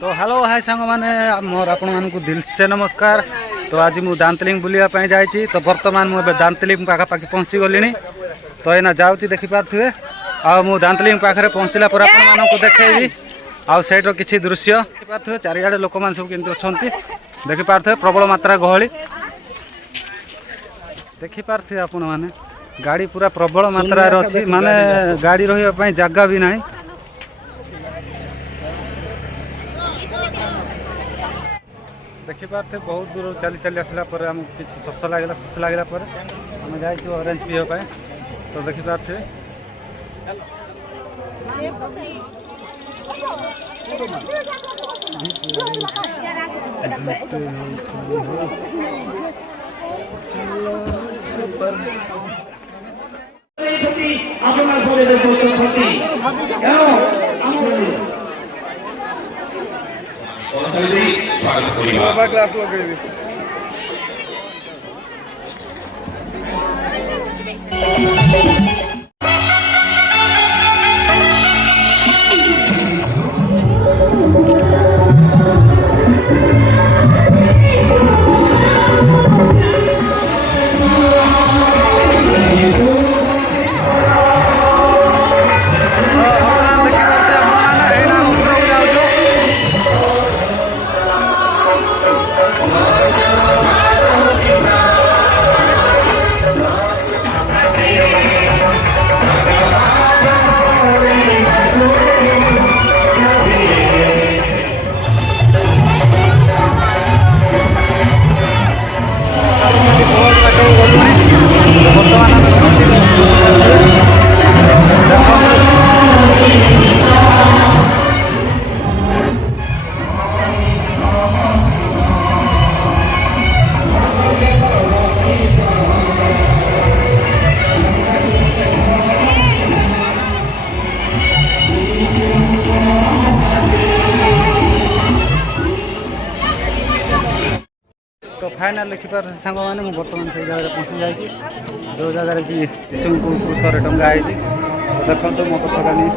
तो hello hi सांग मैंने मोर आपण मानक दिल से नमस्कार। तो आज मु दांतलिंग बुलिया जाइए। तो बर्तमान मुझे दांतलिंग पाखापाखि पहुँची गली। तो यहाँ जाऊँगी देखिपे मु दांतलिंग पाखे पहुँचला पर आपको देखी आउ सैड्र किसी दृश्य देखिपे। चारिड़े लोक मैंने सब केमती अच्छा देखिपे प्रबल मात्रा गहली देखिपे आपण मैंने गाड़ी पूरा प्रबल मात्रा अच्छी माने गाड़ी रही जगह भी ना। देखिपे बहुत दूर चली चली आसला आमको किसी शोष लगला आम जाइए ऑरेंज पीवा। तो देखिपे क्लास लगे तो फाइनाल देखिपार सांग मैंने मुझे बर्तमान से जगह पहुँची जाइए जो जगह कि यीशु को क्रूसर टंगा है। तो देखो मो पछकानी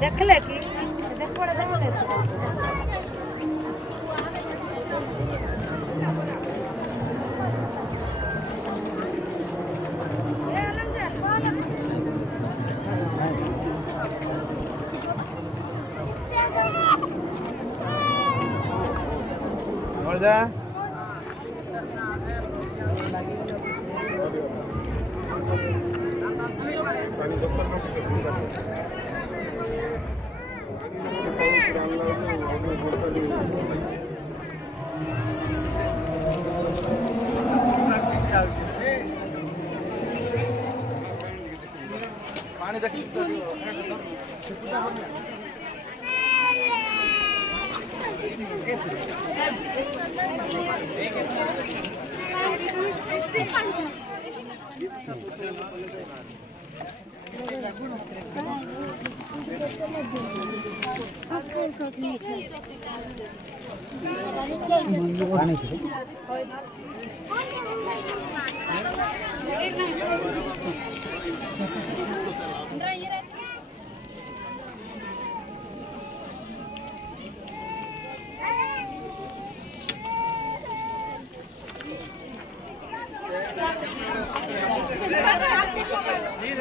देखले कि देख पड़े देखले और जा पानी देखी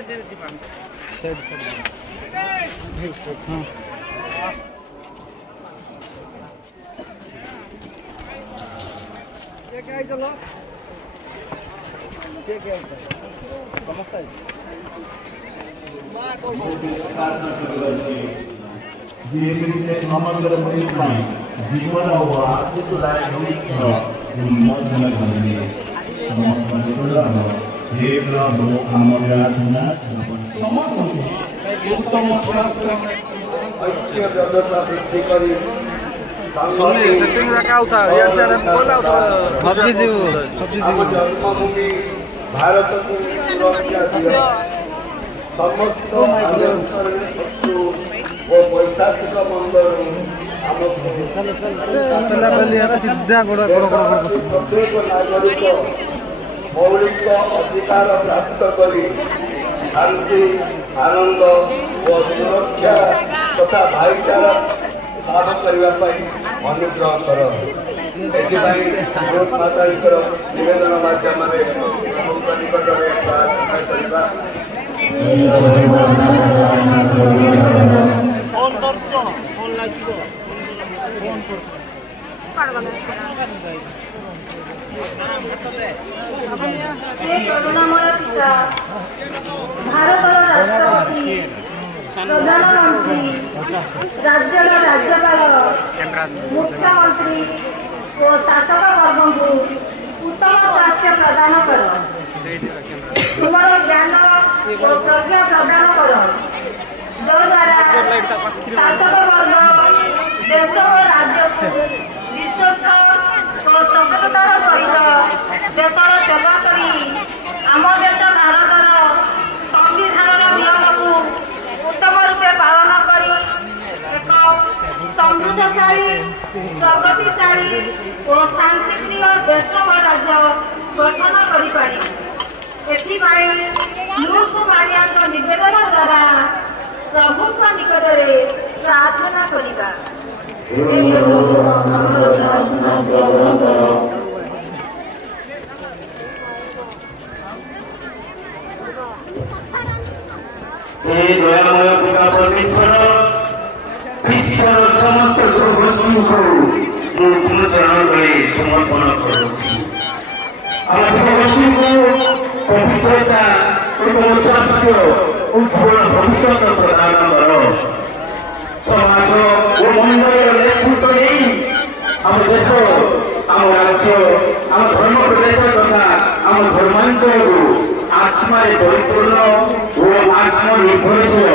समग्र जीवन और आशीष ऐक्यबद्धता वृद्धि करी ଆମ ଜନ୍ମଭୂମି ଭାରତକୁ ସୁରକ୍ଷା ଦିଅ ସମସ୍ତ ଆଲୋଚନାରେ ଶତ୍ରୁ ଓ ବୈଶାଖିକ ମଣ୍ଡଳରୁ ଆମକୁ ପ୍ରତ୍ୟେକ ନାଗରିକ ମୌଳିକ ଅଧିକାର ପ୍ରାପ୍ତ କରି ଶାନ୍ତି ଆନନ୍ଦ ଓ ସୁରକ୍ଷା ତଥା ଭାଇଚାରା ଲାଭ କରିବା ପାଇଁ ଅନୁଗ୍ରହ କର। ଏଥିପାଇଁ ଭାରତ ମାତାଙ୍କର ନିବେଦନ ମାଧ୍ୟମରେ ପ୍ରଭୁଙ୍କ ନିକଟରେ ପ୍ରାର୍ଥନା କରିବା। ଭାରତର ରାଷ୍ଟ୍ରପତି ପ୍ରଧାନମନ୍ତ୍ରୀ ରାଜ୍ୟର ରାଜ୍ୟପାଳ ମୁଖ୍ୟମନ୍ତ୍ରୀ ଓ ଶାସକ ବର୍ଗଙ୍କୁ ଉତ୍ତମ ସ୍ୱାସ୍ଥ୍ୟ ପ୍ରଦାନ କର। ତୁମର ଜ୍ଞାନ ଓ ପ୍ରଜ୍ଞା ପ୍ରଦାନ କର, ଯଦ୍ୱାରା ଶାସକ ବର୍ଗ ଦେଶ ଓ ରାଜ୍ୟକୁ ବିଶ୍ୱସ୍ତ ଓ ସଫଳତାର ସହିତ ଦେଶର ସେବା କରି ଆମ ଦେଶ ଭାରତର ସମ୍ବିଧାନର ନିୟମକୁ ଉତ୍ତମ ରୂପେ ପାଳନ କରି ଏକ ସମୃଦ୍ଧଶାଳୀ ପ୍ରଗତିଶାଳୀ ଓ ଶାନ୍ତିପ୍ରିୟ ଦେଶ ଓ ରାଜ୍ୟ ଗଠନ କରିପାରିବ। ଏଥିପାଇଁ ମୁଁ କୁମାରିଆଙ୍କ ନିବେଦନ ଦ୍ୱାରା ପ୍ରଭୁଙ୍କ ନିକଟରେ ପ୍ରାର୍ଥନା କରିବା। हे दयामय पिता परमेश्वर विश्वर समस्त दुर्गतिको ମୁଁ ତୁମ ଚରଣରେ ସମର୍ପଣ କରୁଛି। ଆମ ଜୀବନକୁ ପବିତ୍ରତା ଏବଂ ସ୍ୱାସ୍ଥ୍ୟ ଉଜ୍ଜ୍ୱଳ ଭବିଷ୍ୟତ ପ୍ରଦାନ କର। ସମାଜ ଓ ମଣ୍ଡଳର ନେତୃତ୍ୱ ନେଇ ଆମ ଦେଶ, ଆମ ରାଜ୍ୟ, ଆମ ଧର୍ମପ୍ରଦେଶ ତଥା ଆମ ଧର୍ମାଞ୍ଚଳକୁ ଆତ୍ମାରେ ପରିପୂର୍ଣ୍ଣ ଓ ଆତ୍ମନିର୍ଭରଶୀଳ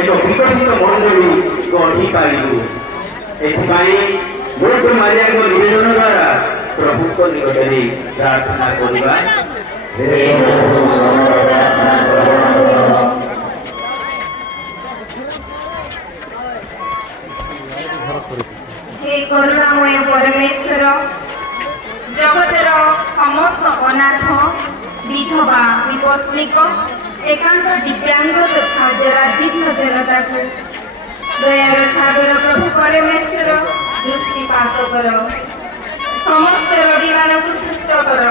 ଏକ ବିକଶିତ ମଣ୍ଡଳୀ ଗଢ଼ିପାରିବୁ। ଏଥିପାଇଁ ବହୁତ ମାରିଆଙ୍କ ନିବେଦନ ଦ୍ୱାରା ପ୍ରଭୁଙ୍କ ନିକଟରେ ପ୍ରାର୍ଥନା କରିବା। हे କରୁଣାମୟ ପରମେଶ୍ୱର, ଜଗତର ସମସ୍ତ ଅନାଥ, ବିଧବା, ବିପତ୍ନିକ, ଏକାନ୍ତ ଦିବ୍ୟାଙ୍ଗ ତଥା ଜରାଜୀର୍ଣ୍ଣ ଜନତାକୁ ଦୟାର ସାଗର ପ୍ରଭୁ ପରମେଶ୍ୱର ଦୃଷ୍ଟିପାତ କର। ସମସ୍ତ ରୋଗୀମାନଙ୍କୁ ସୁସ୍ଥ କର।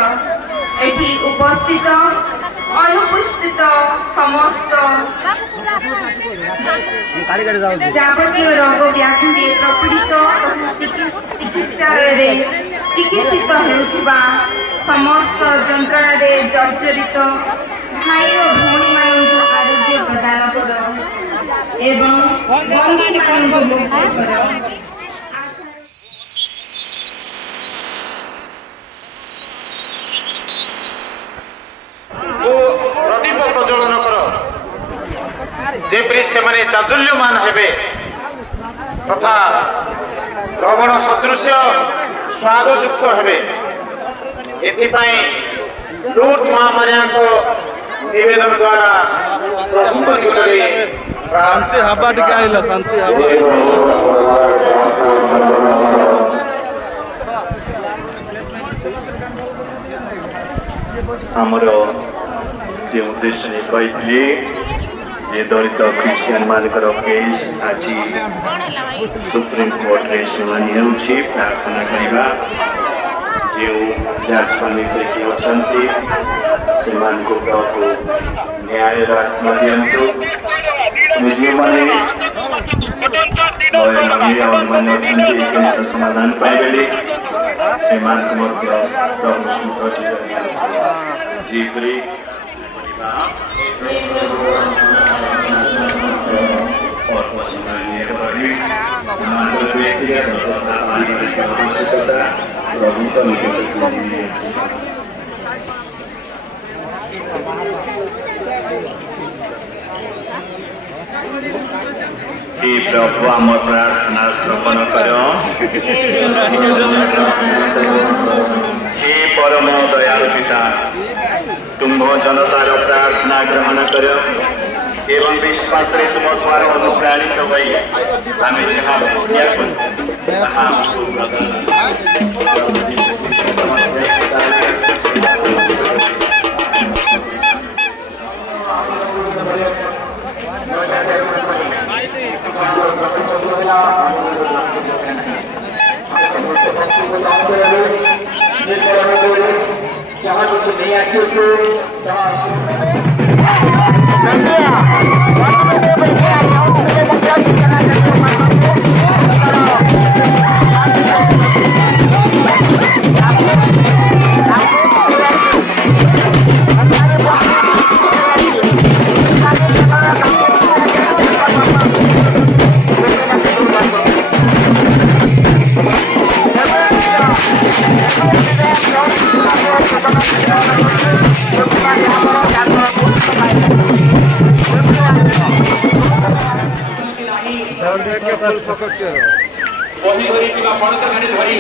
ଏଠି ଉପସ୍ଥିତ ଅନୁପସ୍ଥିତ ସମସ୍ତ ଯାବତୀୟ ରୋଗ ବ୍ୟାଧିରେ ପ୍ରପୀଡ଼ିତ ଚିକିତ୍ସାଳୟରେ ଚିକିତ୍ସିତ ହେଉଥିବା ସମସ୍ତ ଯନ୍ତ୍ରଣାରେ ଜର୍ଜରିତ ଭାଇ ଓ ଭଉଣୀମାନଙ୍କୁ ଆରୋଗ୍ୟ ପ୍ରଦାନ କର ଏବଂ ବନ୍ଦୀମାନଙ୍କୁ ମୁକ୍ତ କର। ପ୍ରଦୀପ ପ୍ରଜ୍ୱଳନ କର, ଯେପରି ସେମାନେ ଚାଞ୍ଚଲ୍ୟମାନ ହେବେ ତଥା ଲବଣ ସଦୃଶ୍ୟ ସ୍ୱାଦଯୁକ୍ତ ହେବେ। ଏଥିପାଇଁ ଲୁଟ୍ ମହାମାରୀଙ୍କ ନିବେଦନ ଦ୍ୱାରା ପ୍ରଭୁଙ୍କ ନିକଟରେ ଶାନ୍ତି ହବା ଟିକେ ଆଇଲା, ଶାନ୍ତି ହବା। ଆମର ଯେ ଉଦ୍ଦେଶ୍ୟ ନେଇ କହିଥିଲେ ଯେ ଦଳିତ ଖ୍ରୀଷ୍ଟିଆନ ମାନଙ୍କର କେସ୍ ଆଜି ସୁପ୍ରିମକୋର୍ଟରେ ଶୁଣାଣି ହେଉଛି। ପ୍ରାର୍ଥନା କରିବା। जो जातपानी से कि अछंती सेमान को प्रभु न्याय आत्मा दियंतु निजी माने और नवी और मन अछंती के समाधान पाइबेली सेमान को मध्य प्रभु सुखी जीवरी और पसीना ये करी मानव व्यक्तिगत आवश्यकता प्रभु का हे प्रभु आम प्रार्थना श्रवण कर हे परम दयालु पिता तुम्भ जनतार प्रार्थना ग्रहण कर एवं विश्वास रे तुम द्वारा अनुप्राणित भई आम जहाँ पूजा जहाँ कुछ नहीं आती वही धरी पिला पणत घाणी धरी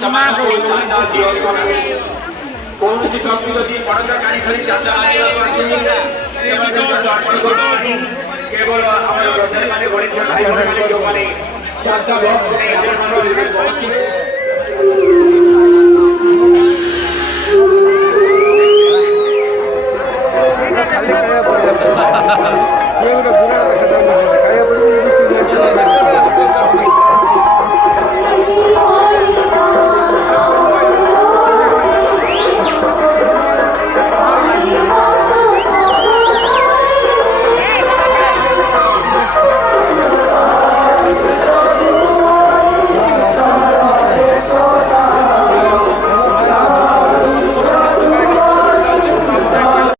समाज को चांदा दियो कौन सी व्यक्ति यदि पणत घाणी धरी चांदा आयो केवल हमर गजर माने बड़ी भाई माने जो माने चांदा बॉक्स ने हजार मानो पहुंची खाली काय बोल ये